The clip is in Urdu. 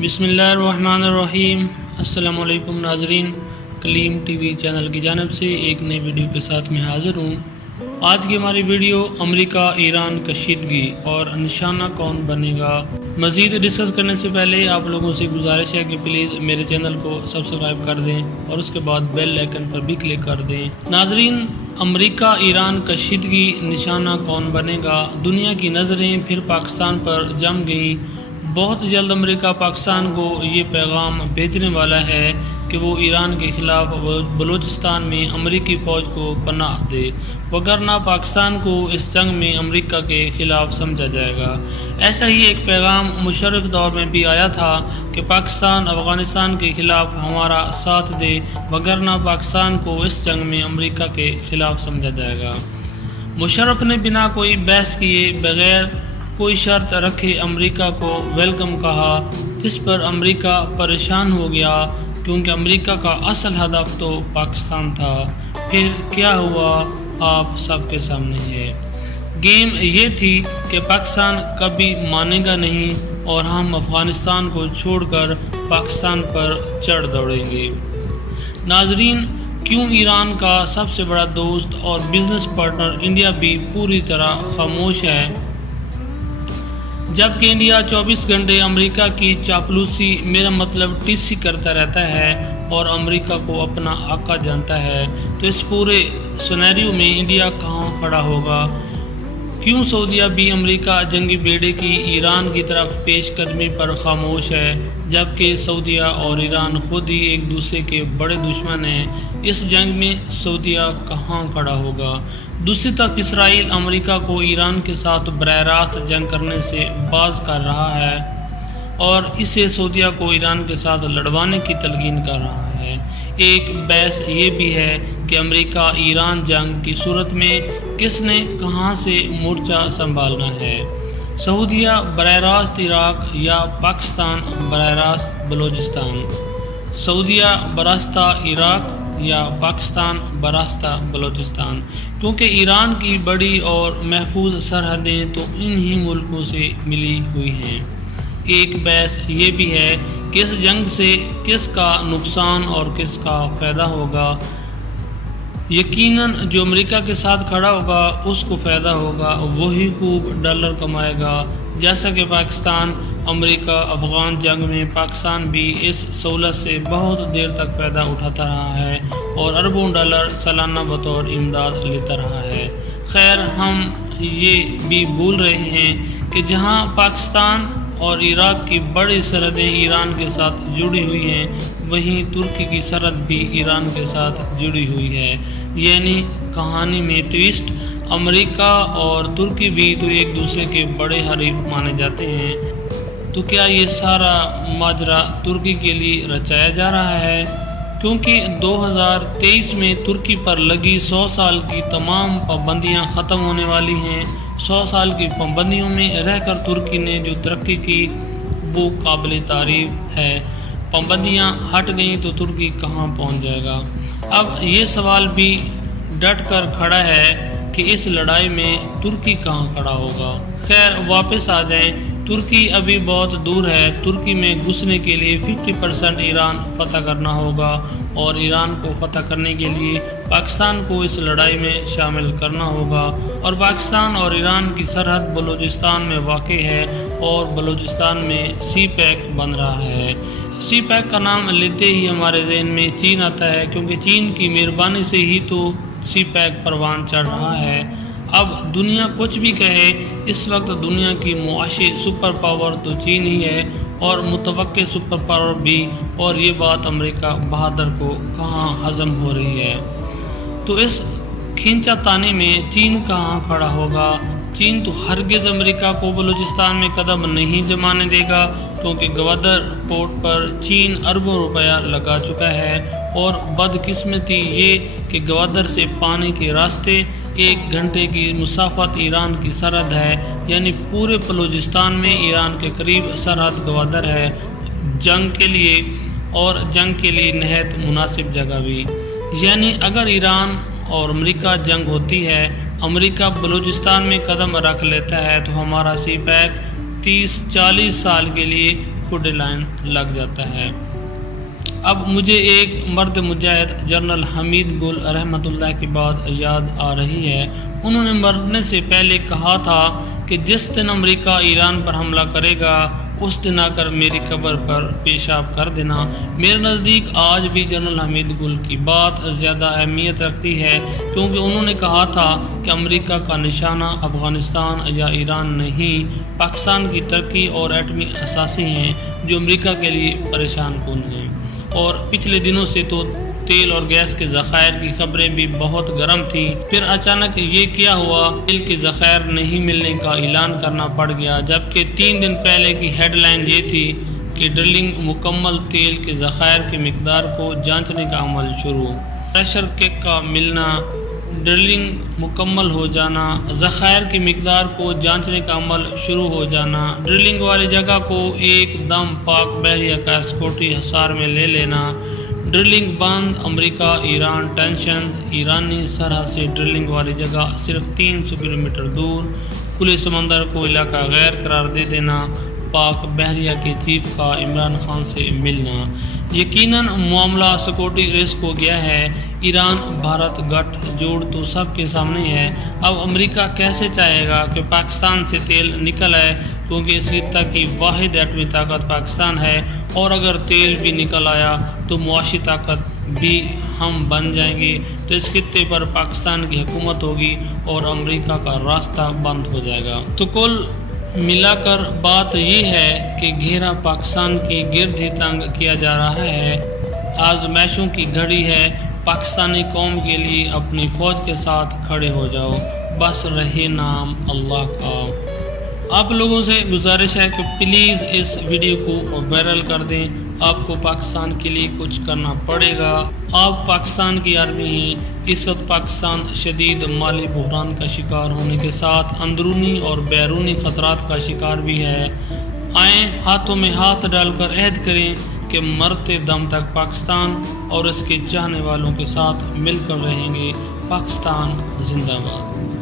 بسم اللہ الرحمن الرحیم۔ السلام علیکم ناظرین، کلیم ٹی وی چینل کی جانب سے ایک نئی ویڈیو کے ساتھ میں حاضر ہوں۔ آج کی ہماری ویڈیو امریکہ ایران کشیدگی اور نشانہ کون بنے گا۔ مزید ڈسکس کرنے سے پہلے آپ لوگوں سے گزارش ہے کہ پلیز میرے چینل کو سبسکرائب کر دیں اور اس کے بعد بیل آئیکن پر بھی کلک کر دیں۔ ناظرین، امریکہ ایران کشیدگی نشانہ کون بنے گا؟ دنیا کی نظریں پھر پاکستان پر جم گئیں۔ بہت جلد امریکہ پاکستان کو یہ پیغام بھیجنے والا ہے کہ وہ ایران کے خلاف بلوچستان میں امریکی فوج کو پناہ دے، وگرنہ پاکستان کو اس جنگ میں امریکہ کے خلاف سمجھا جائے گا۔ ایسا ہی ایک پیغام مشرف دور میں بھی آیا تھا کہ پاکستان افغانستان کے خلاف ہمارا ساتھ دے، وگرنہ پاکستان کو اس جنگ میں امریکہ کے خلاف سمجھا جائے گا۔ مشرف نے بنا کوئی بحث کیے بغیر کوئی شرط رکھے امریکہ کو ویلکم کہا، جس پر امریکہ پریشان ہو گیا کیونکہ امریکہ کا اصل ہدف تو پاکستان تھا۔ پھر کیا ہوا آپ سب کے سامنے ہے۔ گیم یہ تھی کہ پاکستان کبھی مانے گا نہیں اور ہم افغانستان کو چھوڑ کر پاکستان پر چڑھ دوڑیں گے۔ ناظرین، کیوں ایران کا سب سے بڑا دوست اور بزنس پارٹنر انڈیا بھی پوری طرح خاموش ہے، جبکہ انڈیا 24 گھنٹے امریکہ کی چاپلوسی، میرا مطلب ٹیسی کرتا رہتا ہے اور امریکہ کو اپنا آقا جانتا ہے؟ تو اس پورے سینیریو میں انڈیا کہاں کھڑا ہوگا؟ کیوں سعودیہ بھی امریکہ جنگی بیڑے کی ایران کی طرف پیش قدمی پر خاموش ہے، جبکہ سعودیہ اور ایران خود ہی ایک دوسرے کے بڑے دشمن ہیں؟ اس جنگ میں سعودیہ کہاں کھڑا ہوگا؟ دوسری طرف اسرائیل امریکہ کو ایران کے ساتھ براہ راست جنگ کرنے سے باز کر رہا ہے اور اسے سعودیہ کو ایران کے ساتھ لڑوانے کی تلقین کر رہا ہے۔ ایک بحث یہ بھی ہے کہ امریکہ ایران جنگ کی صورت میں کس نے کہاں سے مورچہ سنبھالنا ہے، سعودیہ براہ راست عراق یا پاکستان براہ راست بلوچستان؟ سعودیہ براستہ عراق یا پاکستان براستہ بلوچستان؟ کیونکہ ایران کی بڑی اور محفوظ سرحدیں تو انہی ملکوں سے ملی ہوئی ہیں۔ ایک بحث یہ بھی ہے کہ اس جنگ سے کس کا نقصان اور کس کا فائدہ ہوگا۔ یقیناً جو امریکہ کے ساتھ کھڑا ہوگا اس کو فائدہ ہوگا، وہی خوب ڈالر کمائے گا، جیسا کہ پاکستان امریکہ افغان جنگ میں پاکستان بھی اس سہولت سے بہت دیر تک فائدہ اٹھاتا رہا ہے اور اربوں ڈالر سالانہ بطور امداد لیتا رہا ہے۔ خیر، ہم یہ بھی بھول رہے ہیں کہ جہاں پاکستان اور عراق کی بڑی سرحدیں ایران کے ساتھ جڑی ہوئی ہیں، وہیں ترکی کی سرحد بھی ایران کے ساتھ جڑی ہوئی ہے۔ یعنی کہانی میں ٹویسٹ، امریکہ اور ترکی بھی تو ایک دوسرے کے بڑے حریف مانے جاتے ہیں۔ تو کیا یہ سارا ماجرا ترکی کے لیے رچایا جا رہا ہے؟ کیونکہ 2023 میں ترکی پر لگی 100 سال کی تمام پابندیاں ختم ہونے والی ہیں۔ 100 سال کی پابندیوں میں رہ کر ترکی نے جو ترقی کی وہ قابل تعریف ہے۔ پابندیاں ہٹ گئیں تو ترکی کہاں پہنچ جائے گا؟ اب یہ سوال بھی ڈٹ کر کھڑا ہے کہ اس لڑائی میں ترکی کہاں کھڑا ہوگا۔ خیر، واپس آ جائیں، ترکی ابھی بہت دور ہے۔ ترکی میں گھسنے کے لیے 50% ایران فتح کرنا ہوگا اور ایران کو فتح کرنے کے لیے پاکستان کو اس لڑائی میں شامل کرنا ہوگا، اور پاکستان اور ایران کی سرحد بلوچستان میں واقع ہے اور بلوچستان میں سی پیک بن رہا ہے۔ سی پیک کا نام لیتے ہی ہمارے ذہن میں چین آتا ہے، کیونکہ چین کی مہربانی سے ہی تو سی پیک پروان چڑھ رہا ہے۔ اب دنیا کچھ بھی کہے، اس وقت دنیا کی معاشی سپر پاور تو چین ہی ہے اور متوقع سپر پاور بھی، اور یہ بات امریکہ بہادر کو کہاں ہضم ہو رہی ہے۔ تو اس کھینچا تانی میں چین کہاں کھڑا ہوگا؟ چین تو ہرگز امریکہ کو بلوچستان میں قدم نہیں جمانے دے گا، کیونکہ گوادر پورٹ پر چین اربوں روپیہ لگا چکا ہے، اور بدقسمتی یہ کہ گوادر سے پانی کے راستے 1 گھنٹے کی مسافت ایران کی سرحد ہے، یعنی پورے بلوچستان میں ایران کے قریب سرحد گوادر ہے جنگ کے لیے، اور جنگ کے لیے نہایت مناسب جگہ بھی۔ یعنی اگر ایران اور امریکہ جنگ ہوتی ہے، امریکہ بلوچستان میں قدم رکھ لیتا ہے، تو ہمارا سی پیک 30-40 سال کے لیے فوڈ لائن لگ جاتا ہے۔ اب مجھے ایک مرد مجاہد جنرل حمید گل رحمۃ اللہ کی بات یاد آ رہی ہے۔ انہوں نے مرنے سے پہلے کہا تھا کہ جس دن امریکہ ایران پر حملہ کرے گا اس دن آ کر میری قبر پر پیشاب کر دینا۔ میرے نزدیک آج بھی جنرل حمید گل کی بات زیادہ اہمیت رکھتی ہے، کیونکہ انہوں نے کہا تھا کہ امریکہ کا نشانہ افغانستان یا ایران نہیں، پاکستان کی ترقی اور ایٹمی اثاثے ہیں جو امریکہ کے لیے پریشان کن ہیں۔ اور پچھلے دنوں سے تو تیل اور گیس کے ذخائر کی خبریں بھی بہت گرم تھیں، پھر اچانک یہ کیا ہوا، تیل کے ذخائر نہیں ملنے کا اعلان کرنا پڑ گیا، جبکہ 3 دن پہلے کی ہیڈ لائن یہ تھی کہ ڈرلنگ مکمل، تیل کے ذخائر کی مقدار کو جانچنے کا عمل شروع، پریشر کیک کا ملنا، ڈرلنگ مکمل ہو جانا، ذخائر کی مقدار کو جانچنے کا عمل شروع ہو جانا، ڈرلنگ والی جگہ کو ایک دم پاک بحریہ کا اسکوٹی حصار میں لے لینا، ڈرلنگ بند، امریکہ ایران ٹینشنز، ایرانی سرحد سے ڈرلنگ والی جگہ صرف 300 کلومیٹر دور، کھلے سمندر کو علاقہ غیر قرار دے دینا، پاک بحریہ کے چیف کا عمران خان سے ملنا۔ یقیناً معاملہ سیکورٹی رسک ہو گیا ہے۔ ایران بھارت گٹھ جوڑ تو سب کے سامنے ہے۔ اب امریکہ کیسے چاہے گا کہ پاکستان سے تیل نکل آئے، کیونکہ اس خطہ کی واحد ایٹمی طاقت پاکستان ہے، اور اگر تیل بھی نکل آیا تو معاشی طاقت بھی ہم بن جائیں گے، تو اس خطے پر پاکستان کی حکومت ہوگی اور امریکہ کا راستہ بند ہو جائے گا۔ تو کل ملا کر بات یہ ہے کہ گھیرا پاکستان کی گرد ہی تنگ کیا جا رہا ہے۔ آزمائشوں کی گھڑی ہے، پاکستانی قوم کے لیے اپنی فوج کے ساتھ کھڑے ہو جاؤ، بس رہے نام اللہ کا۔ آپ لوگوں سے گزارش ہے کہ پلیز اس ویڈیو کو وائرل کر دیں۔ آپ کو پاکستان کے لیے کچھ کرنا پڑے گا۔ آپ پاکستان کی آرمی ہیں۔ اس وقت پاکستان شدید مالی بحران کا شکار ہونے کے ساتھ اندرونی اور بیرونی خطرات کا شکار بھی ہے۔ آئیں ہاتھوں میں ہاتھ ڈال کر عہد کریں کہ مرتے دم تک پاکستان اور اس کے چاہنے والوں کے ساتھ مل کر رہیں گے۔ پاکستان زندہ باد۔